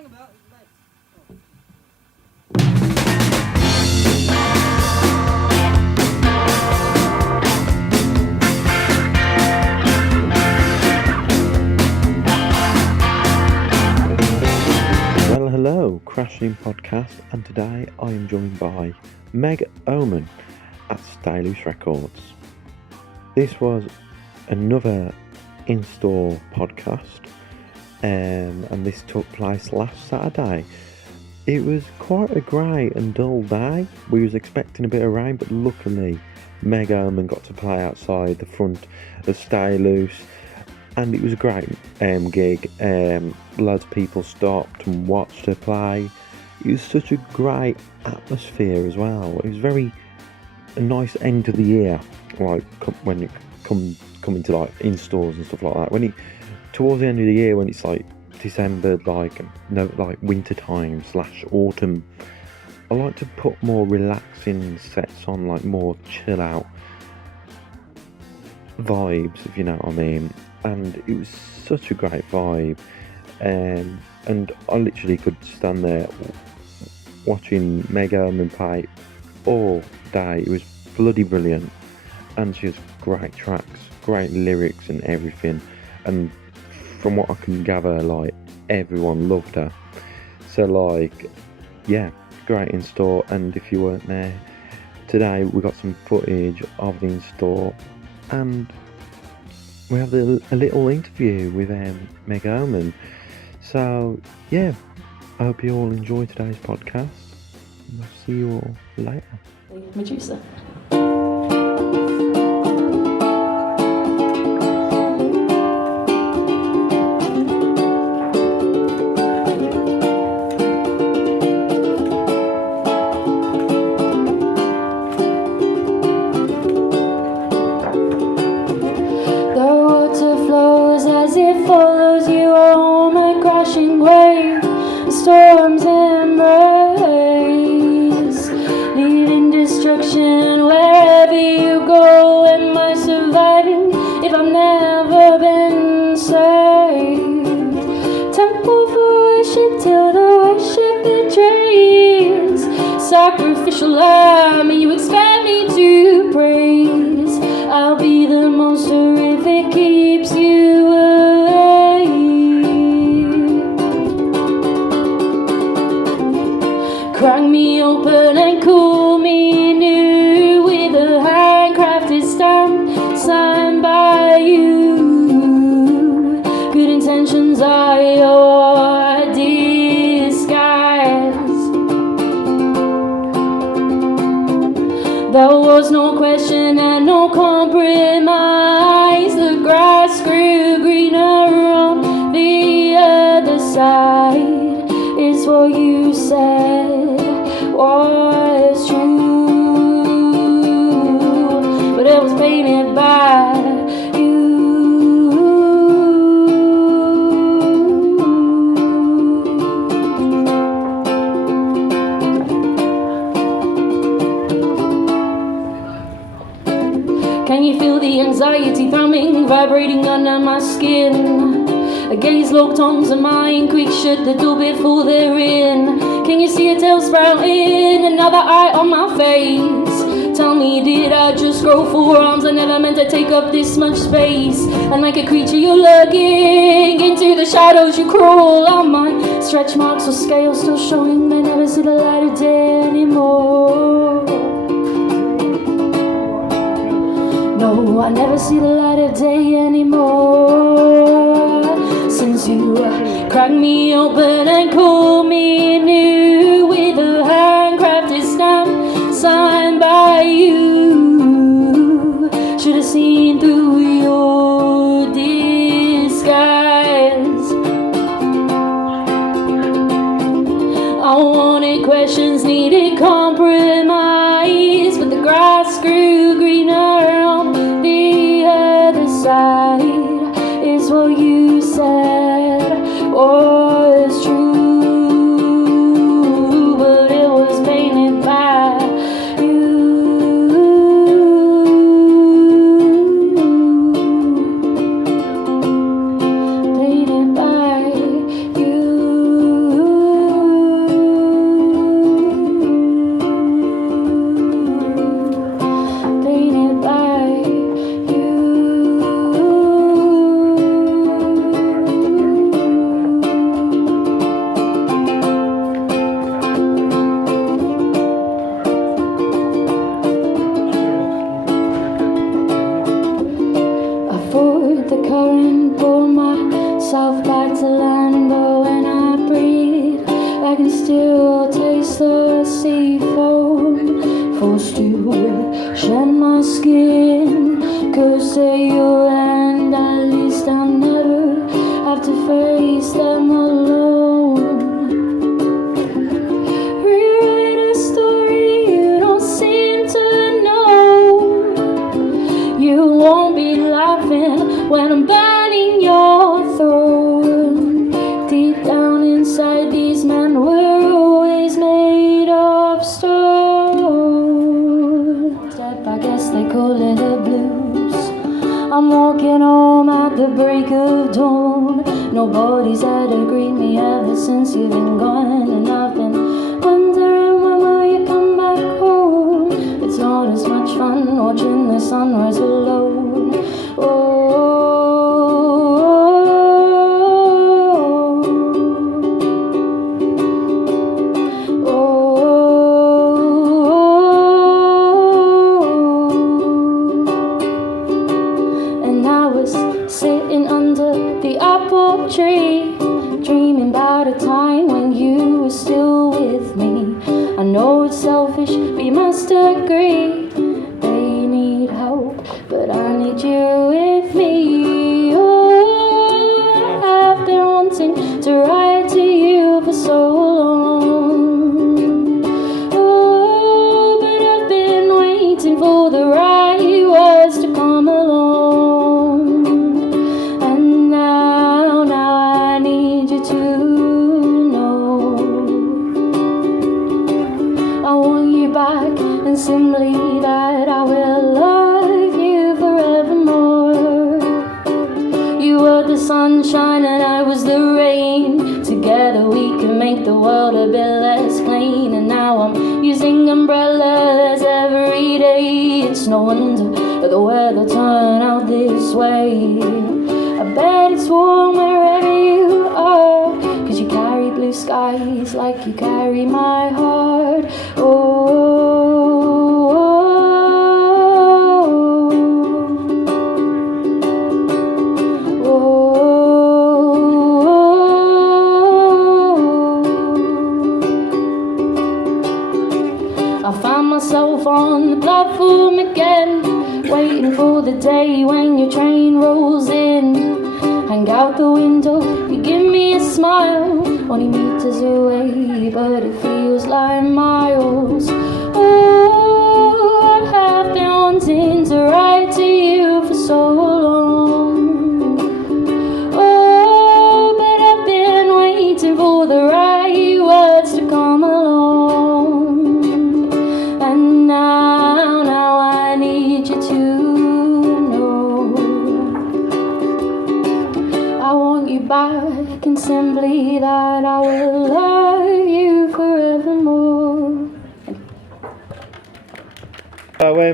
Well, hello, Crashing Podcast, and today I am joined by Meg Omen at Stay Loose Records. This was another in-store podcast, and this took place last Saturday. It was quite a grey and dull day. We was expecting a bit of rain, but luckily Meg Omen got to play outside the front of Stay Loose, and it was a great gig. Loads of people stopped and watched her play. It was such a great atmosphere as well. It was a nice end of the year, like when it coming to like in stores and stuff like that. Towards the end of the year, when it's like December, like winter time / autumn, I like to put more relaxing sets on, like more chill out vibes, if you know what I mean. And it was such a great vibe, and I literally could stand there watching Meg Omen play all day. It was bloody brilliant, and she has great tracks, great lyrics and everything, and from what I can gather, like, everyone loved her. So like, yeah, great in store. And if you weren't there today, we got some footage of the in store, and we have a little interview with Meg Omen. So yeah, I hope you all enjoy today's podcast, and I'll see you all later. Medusa. Storms embrace, leading destruction wherever you go. Am I surviving if I've never been saved? Temple for worship till the worship betrays. Sacrificial lamb, you expect me to praise. I'll be the most horrific, keeps you away. Crack me open and cool me new with a handcrafted stamp signed by you. Good intentions are your disguise. There was no question and no compromise. The grass grew greener on the other side. It's what you said was true, but it was painted by you. Can you feel the anxiety thrumming, vibrating under my skin? A gaze locked onto mine, quick shut the door before they're in. Can you see a tail sprouting, another eye on my face? Tell me, did I just grow 4 arms? I never meant to take up this much space. And like a creature you're lurking, into the shadows you crawl. On my stretch marks or scales still showing, may never see the light of day anymore. No, I never see the light of day anymore. Since you cracked me open and called me new with a handcrafted stamp signed by you. Should have seen through your disguise. I wanted questions, needed compromise, but the grass grew greener on the other side. Is what you said was true, but it was painted by you. Painted by you. inside these men were always made of stone. Step, I guess they call it the blues. I'm walking home at the break of dawn. Nobody's had to greet me ever since you've been gone, and I've been wondering when will you come back home. It's not as much fun watching the sunrise alone. And I was sitting under the apple tree, dreaming about a time when you were still with me. I know it's selfish, we must agree. They need help, but I need you with me. Oh, I've been wanting to write to you for so long. Oh, but I've been waiting for the right words to come along. And now I need you to know I want you back, and simply that I will love you forevermore. You were the sunshine and I was the rain. Together we can make the world a bit less plain. And now I'm using umbrellas every day. It's no wonder the weather turned out this way. I bet it's warm wherever you are, 'cause you carry blue skies like you carry my heart. I find myself on the platform again, waiting for the day when your train rolls in. Hang out the window, you give me a smile, only meters away, but it feels like miles. Oh, I have been wanting to write to you for so long. Oh, but I've been waiting for the right words to come along. And now I need you to know I want you back, and simply that I will love you forevermore.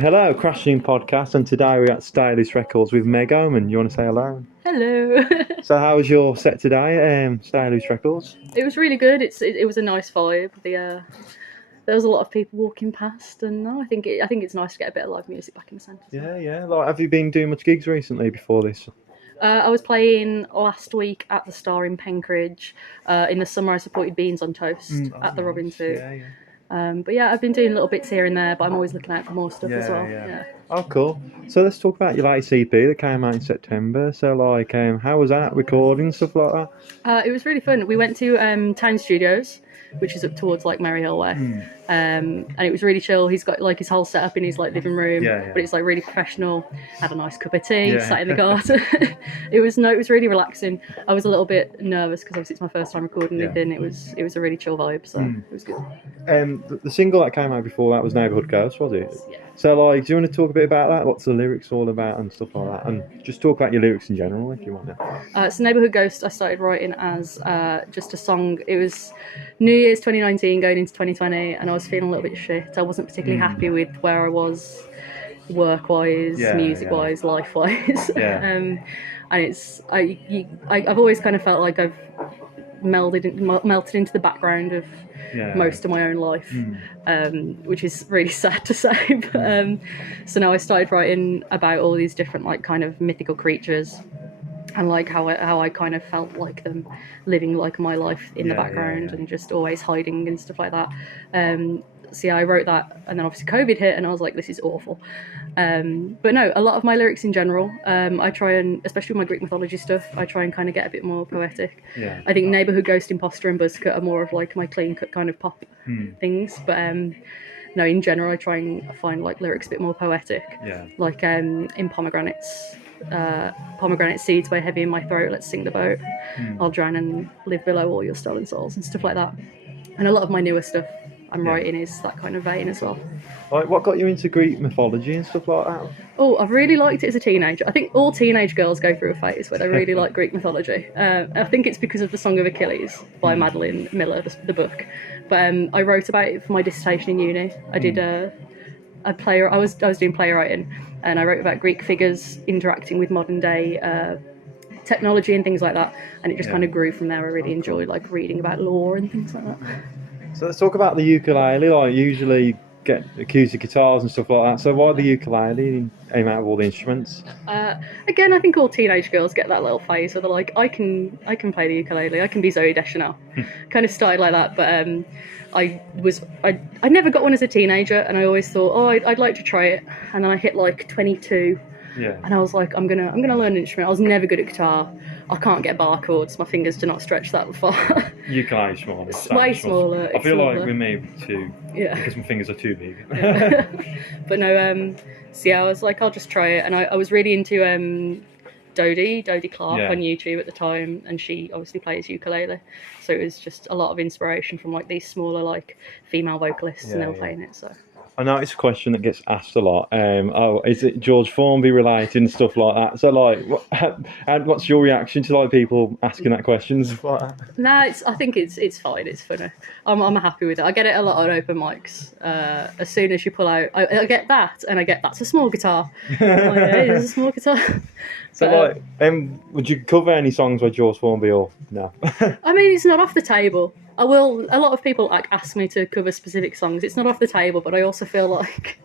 Hello, Crashing Podcast, and today we're at Stylish Records with Meg Omen. You want to say hello? Hello. So how was your set today, Stylish Records? It was really good. It was a nice vibe. There was a lot of people walking past, and I think it's nice to get a bit of live music back in the centre. Yeah. Like, have you been doing much gigs recently before this? I was playing last week at the Star in Penkridge. In the summer, I supported Beans on Toast at the Robin too. Yeah. But yeah, I've been doing little bits here and there, but I'm always looking out for more stuff as well. Yeah. Oh, cool. So let's talk about your latest EP that came out in September. So, like, how was that recording, stuff like that? It was really fun. We went to Town Studios, which is up towards like Maryhill way, and it was really chill. He's got like his whole setup in his like living room, but it's like really professional. Had a nice cup of tea, sat in the garden. It was really relaxing. I was a little bit nervous because obviously it's my first time recording anything. It was a really chill vibe, so it was good. The single that came out before that was Neighbourhood Ghost, was it? Yeah. So, like, do you want to talk a bit about that? What's the lyrics all about and stuff like that? And just talk about your lyrics in general, if you want to. So Neighbourhood Ghost I started writing as just a song. It was New Year's 2019 going into 2020, and I was feeling a little bit shit. I wasn't particularly happy with where I was work-wise, music-wise, life-wise. And I've always kind of felt like I've melted into the background of most of my own life, which is really sad to say. But, so now I started writing about all these different like kind of mythical creatures, and like how I kind of felt like them living like my life in the background and just always hiding and stuff like that. So yeah, I wrote that, and then obviously COVID hit, and I was like, this is awful. But no, a lot of my lyrics in general, I try and, especially with my Greek mythology stuff, I try and kind of get a bit more poetic. I think Neighbourhood Ghost, Imposter and Buzzcut are more of like my clean cut kind of pop things, but no, in general I try and find like lyrics a bit more poetic. Like in Pomegranates, pomegranate seeds weigh heavy in my throat, let's sing the boat, I'll drown and live below all your stolen souls, and stuff like that. And a lot of my newer stuff I'm writing is that kind of vein as well. Like, what got you into Greek mythology and stuff like that? Oh, I've really liked it as a teenager. I think all teenage girls go through a phase where they really like Greek mythology. I think it's because of the Song of Achilles by Madeline Miller, the book. But I wrote about it for my dissertation in uni. I did I was doing playwriting, and I wrote about Greek figures interacting with modern day technology and things like that. And it just kind of grew from there. I really enjoyed like reading about lore and things like that. So let's talk about the ukulele. Like, usually get acoustic guitars and stuff like that. So why the ukulele aim out of all the instruments? Again, I think all teenage girls get that little phase where they're like, I can play the ukulele, I can be Zooey Deschanel. Kind of started like that, but I never got one as a teenager, and I always thought, oh, I'd like to try it. And then I hit like 22, and I was like, I'm gonna learn an instrument. I was never good at guitar. I can't get bar chords. My fingers do not stretch that far. Ukulele's smaller. It's way smaller. I feel like with me too, because my fingers are too big. But no, so yeah, I was like, I'll just try it, and I was really into Dodie Clark on YouTube at the time, and she obviously plays ukulele, so it was just a lot of inspiration from like these smaller like female vocalists, and they were playing it. So I know it's a question that gets asked a lot. Is it George Formby related and stuff like that? So like, what's your reaction to like people asking that question? Like that? No, I think it's fine. It's funny. I'm happy with it. I get it a lot on open mics. As soon as you pull out, I get that, and I get that's a small guitar. Like, yeah, it is a small guitar. So but, would you cover any songs by George Formby or no? I mean, it's not off the table. I will. A lot of people like ask me to cover specific songs. It's not off the table, but I also feel like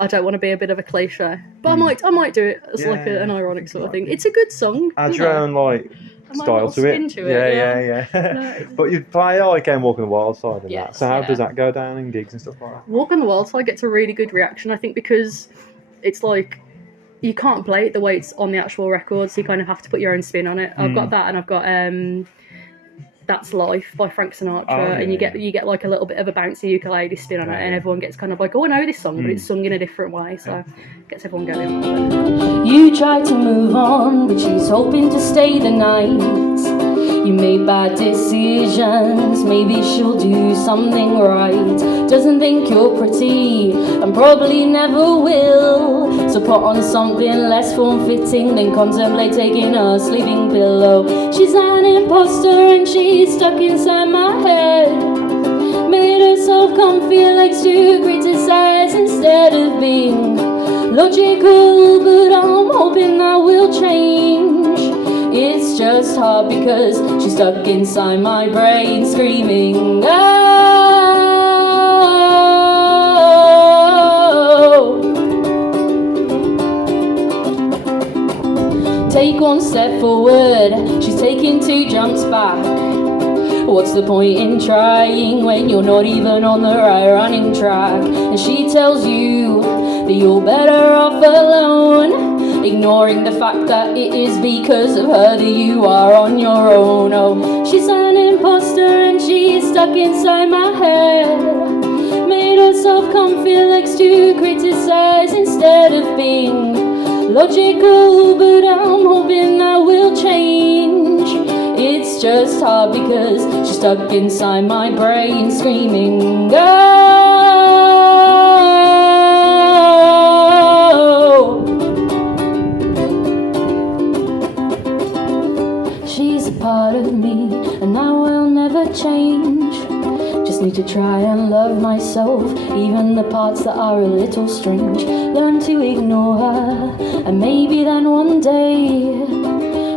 I don't want to be a bit of a cliche. But I might do it as an ironic sort of thing. It's a good song. Add your own like style to it. Yeah. No, but you play like Walk on the Wild Side and that. So how does that go down in gigs and stuff like that? Walk on the Wild Side gets a really good reaction, I think, because it's like you can't play it the way it's on the actual record, so you kind of have to put your own spin on it. I've got that, and I've got That's Life by Frank Sinatra, and you get like a little bit of a bouncy ukulele spin on it, and everyone gets kind of like, oh, I know this song, but it's sung in a different way, so it gets everyone going. You tried to move on, but she's hoping to stay the night. You made bad decisions, maybe she'll do something right. Doesn't think you're pretty, and probably never will. So put on something less form-fitting, then contemplate taking a sleeping pillow. She's an imposter and she's stuck inside my head. Made herself comfy, likes to criticize instead of being logical, but I'm hoping that will change. It's just hard because she's stuck inside my brain screaming, oh. Take one step forward, she's taking 2 jumps back. What's the point in trying when you're not even on the right running track? And she tells you that you're better off alone, ignoring the fact that it is because of her that you are on your own. Oh, she's an imposter and she's stuck inside my head. Made herself comfy, likes to criticize instead of being logical, but I'm hoping that will change. It's just hard because she's stuck inside my brain screaming, oh. She's a part of me, and I will never change. Just need to try and love myself, even the parts that are a little strange. Learn to ignore her, and maybe then one day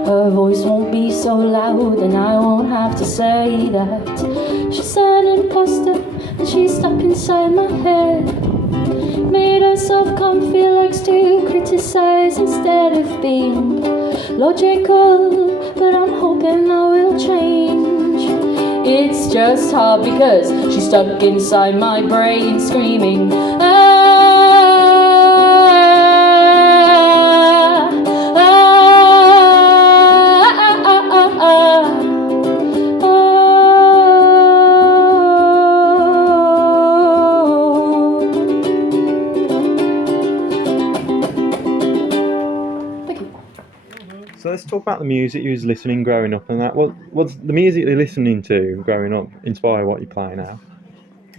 her voice won't be so loud, and I won't have to say that she's an imposter and she's stuck inside my head. Made herself comfy, likes to criticize instead of being logical, but I'm hoping that will change. It's just hard because she's stuck inside my brain screaming, talk about the music you was listening growing up and that. What's the music you're listening to growing up inspire what you play now?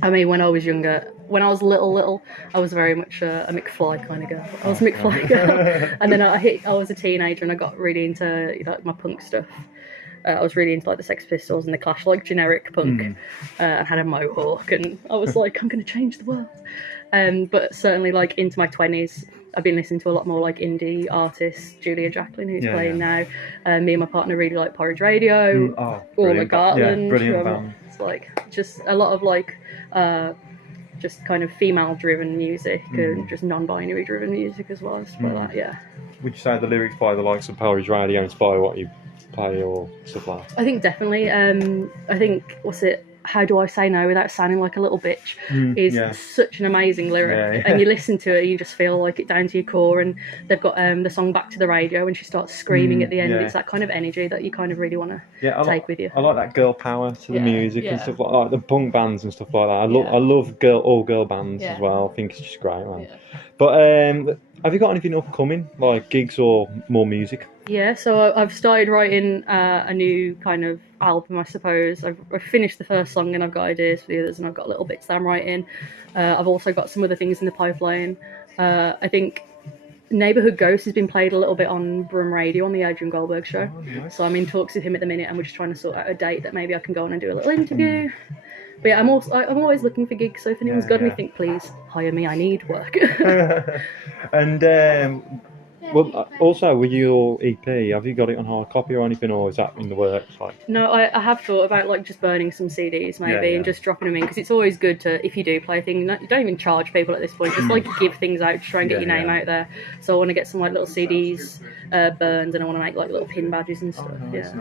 I mean, when I was younger, when I was little, I was very much a McFly kind of girl. I was a McFly girl, and then I was a teenager and I got really into my punk stuff. I was really into like the Sex Pistols and the Clash, like generic punk, and had a mohawk, and I was like, I'm going to change the world. But certainly, like into my 20s, I've been listening to a lot more like indie artists, Julia Jacqueline, who's playing now. Me and my partner really like Porridge Radio, or McGartland. Brilliant band. It's like just a lot of like just kind of female-driven music and just non-binary driven music as well. Stuff like that, yeah. Would you say the lyrics by the likes of Porridge Radio inspire what you play or stuff like that? I think definitely. I think, How Do I Say No Without Sounding Like a Little Bitch is such an amazing lyric. And you listen to it, you just feel like it down to your core. And they've got the song Back to the Radio, and she starts screaming at the end. It's that kind of energy that you kind of really want to take with you. I like that girl power to the music and stuff like the punk bands and stuff like that. I love all girl bands as well. I think it's just great, man. But have you got anything upcoming, like gigs or more music? Yeah, so I've started writing a new kind of album, I suppose. I've finished the first song and I've got ideas for the others, and I've got little bits that I'm writing. I've also got some other things in the pipeline. I think Neighbourhood Ghost has been played a little bit on Brum Radio on the Adrian Goldberg show. Oh, nice. So I'm in talks with him at the minute, and we're just trying to sort out a date that maybe I can go on and do a little interview. But yeah, I'm always looking for gigs, so if anyone's got anything, please hire me, I need work. And also with your EP, have you got it on hard copy or anything, or is that in the works? No, I have thought about like just burning some CDs maybe and just dropping them in, because it's always good to, if you do play a thing, you don't even charge people at this point, just like give things out to try and get your name out there. So I want to get some like little CDs burned, and I want to make like little pin badges and stuff. Nice.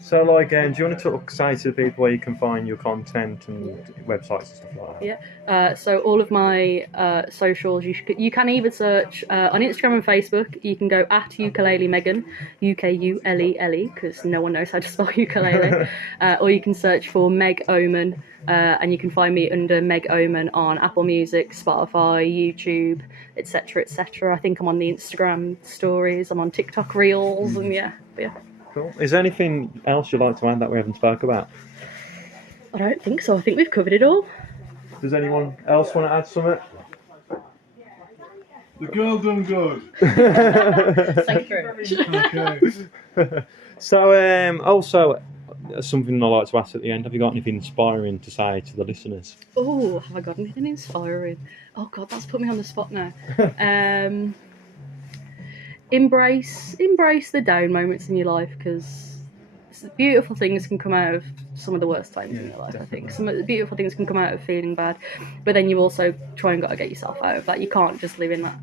So like, do you want to say to the people where you can find your content and websites and stuff like that? Yeah. So all of my socials, you can either search on Instagram and Facebook. You can go at Ukulele Megan, Ukulele, because no one knows how to spell ukulele. Or you can search for Meg Omen, and you can find me under Meg Omen on Apple Music, Spotify, YouTube, etc., etc. I think I'm on the Instagram stories. I'm on TikTok Reels, and yeah. Cool. Is there anything else you'd like to add that we haven't spoke about? I don't think so. I think we've covered it all. Does anyone else want to add something? The girl done good. Thank you very much. Okay. So, also, something I like to ask at the end, have you got anything inspiring to say to the listeners? Oh, have I got anything inspiring? Oh God, that's put me on the spot now. Embrace the down moments in your life, because beautiful things can come out of some of the worst times in your life. Definitely. I think some of the beautiful things can come out of feeling bad, but then you also got to get yourself out of that. You can't just live in that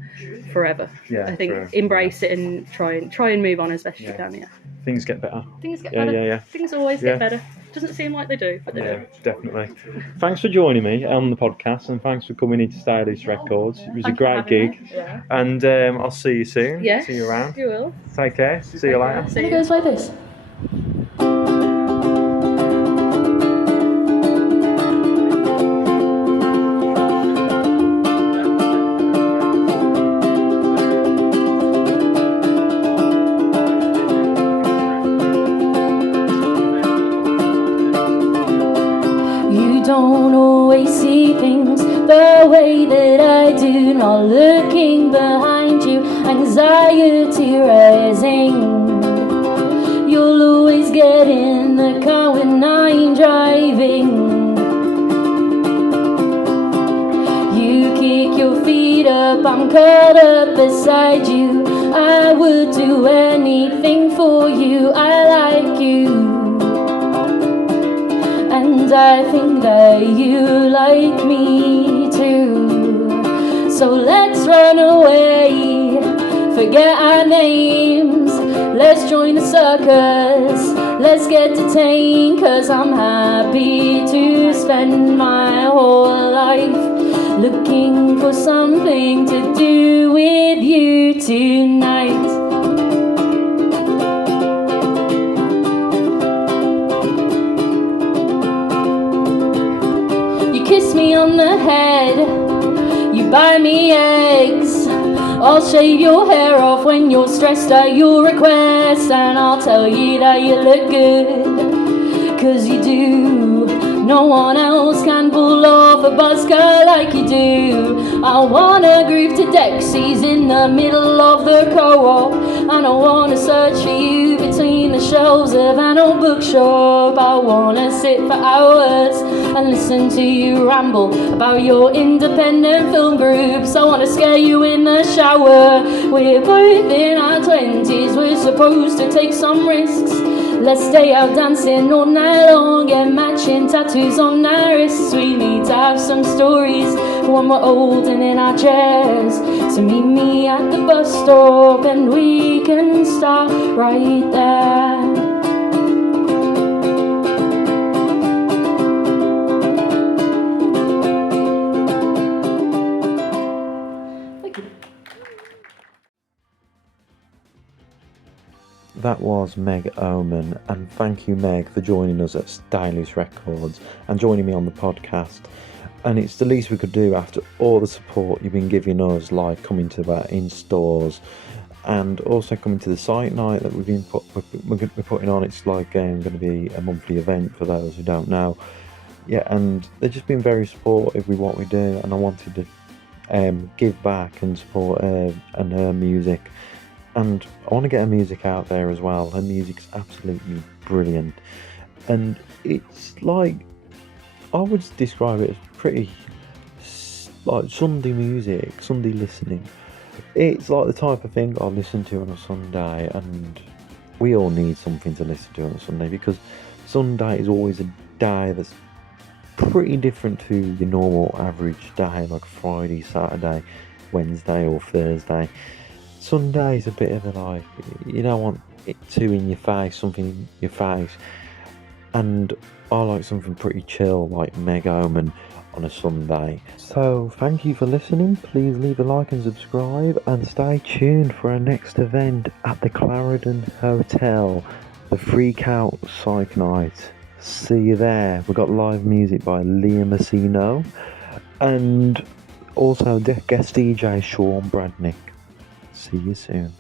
forever. I think embrace it and try and move on as best you can. Things get better. Things get better. Things always get better. Doesn't seem like they do, but they do. Definitely. Thanks for joining me on the podcast, and thanks for coming into Stay Loose Records. It was a great gig, and I'll see you soon. Yes, see you around. You will. Take care. See you later. And it goes like this. Don't always see things the way that I do, not looking behind you, anxiety rising. You'll always get in the car when I'm driving. You kick your feet up, I'm caught up beside you. I would do anything for you, I like you. And I think that you like me too. So let's run away, forget our names. Let's join the circus, let's get detained. 'Cause I'm happy to spend my whole life looking for something to do with you tonight. Kiss me on the head, you buy me eggs, I'll shave your hair off when you're stressed at your request, and I'll tell you that you look good, 'cause you do. No one else can pull off a busker like you do. I wanna groove to Dexys in the middle of the co-op, and I wanna search for you between the shelves of an old bookshop. I wanna sit for hours and listen to you ramble about your independent film groups. I wanna scare you in the shower. We're both in our 20s, we're supposed to take some risks. Let's stay out dancing all night long, get matching tattoos on our wrists. We need to have some stories when we're old and in our chairs. So meet me at the bus stop and we can start right there. That was Meg Omen, and thank you, Meg, for joining us at Stylish Records and joining me on the podcast. And it's the least we could do after all the support you've been giving us, like coming to our in-stores and also coming to the site night that we're putting on. It's like going to be a monthly event for those who don't know. Yeah, and they've just been very supportive with what we do, and I wanted to give back and support her and her music. And I want to get her music out there as well. Her music's absolutely brilliant. And it's like, I would describe it as pretty like Sunday music, Sunday listening. It's like the type of thing I listen to on a Sunday, and we all need something to listen to on a Sunday, because Sunday is always a day that's pretty different to your normal average day, like Friday, Saturday, Wednesday or Thursday. Sunday is a bit of a like, you don't want it too in your face, something in your face. And I like something pretty chill like Meg Omen on a Sunday. So thank you for listening. Please leave a like and subscribe, and stay tuned for our next event at the Clarendon Hotel, the Freak Out Psych Night. See you there. We've got live music by Liam Massino and also guest DJ Sean Bradnick. See you soon.